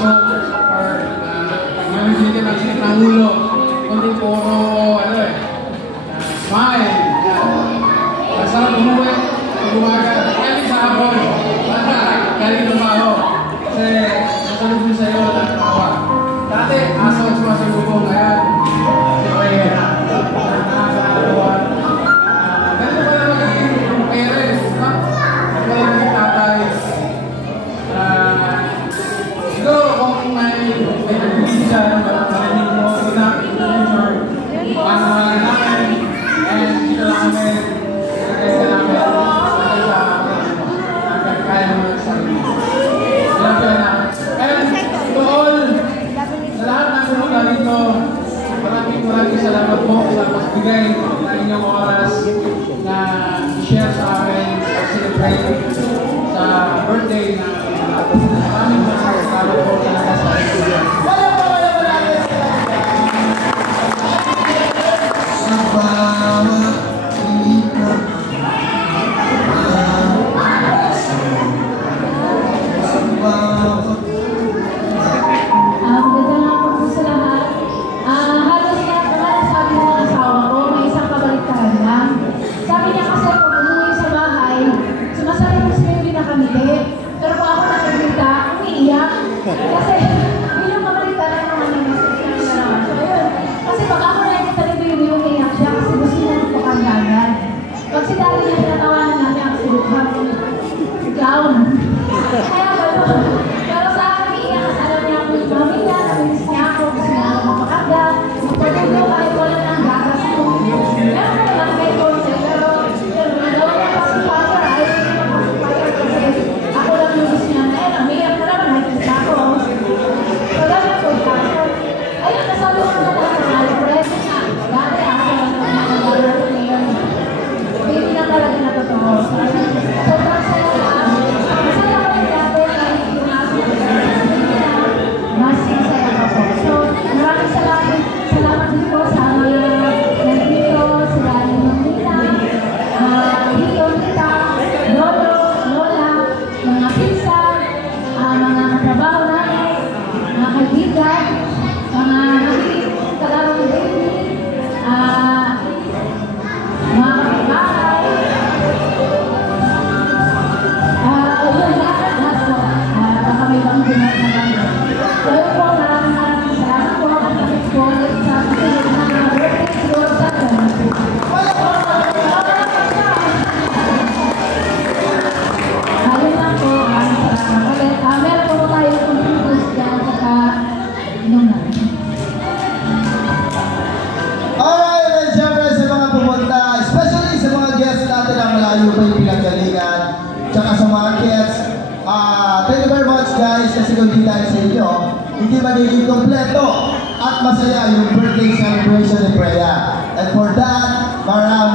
malusok or mamimigyan ng sakit ng ulo. Kundi puro, ano eh, smile. Masarap umuwi, gumaga. Kaya sa hapon, galing tumaho. Kasi nasalubong sa'yo ng tawa. Dati, aso sumasalubong, ngayon, si Rhea na. Nakakalawa. Ganito pala magiging parents, no? Magiging tatay. Siguro kung may nag-ibig siya, marinig mo, paano lang namin, and dito lang kami, kaya namin, kaya naman sa sarili. Alam ko na. And to all, sa lahat ng pumunta dito, maraming salamat po sa pagbigay ng inyong oras na i-share sa amin, celebrate sa birthday na maraming salamat po talaga sa akin. Kasi, bilang mamalitan na naman yung message na naman. So, ayun. Kasi pag ako nakikita nito yung iyak siya, kasi gusto niya ng pakandagan. Pag si Daddy niya pinatawanan namin, ang siluhan. Clown. Kaya gano'n. Pero sa akin, iiyak kasi alam niya ako yung pamilya, naminis niya ako, gusto niya ako mapakanda. Magpatuloy kahit wala nang gagas ko. Meron ko naman kay Conce, pero nagawa niya kasi father, ayaw niya naman kasi father kasi ako lang yung gusto niya na, umiyak na naman, nakikita ko. So, ganyan po ito. Ayun, nasaluhan na lang sa mga present na. Dati, ako lang naman nagagawa ko ngayon. Baby na talaga na totoo. Sobrang saya lang. Masaya ko yung dati kahit yung aso ko sa mas masaya ka po. So, maraming salamat din po sa mga nandito, sila yung Manila, Lito, Tita, Lolo, Lola, mga pinsan, mga katrabaho namin, mga kaibigan, mga kalarong baby, mga kapitbahay, lahat po. Baka may ibang dinat na kami. So yun po, maraming salamat po. At kapit po ulit sa kasunod na birthday siguro sa atin. Ayun lang po, maraming salamat ulit. Meron po tayo kung pimples dyan sa inom natin. Alright, and syempre sa mga pumunta, especially sa mga guests natin na malayo pa yung pinagalingan, tsaka sa mga guests, thank you very much guys, kasi kung di tayo sa inyo, hindi magiging kompleto at masaya yung birthday celebration ni Rhea. And for that, maraming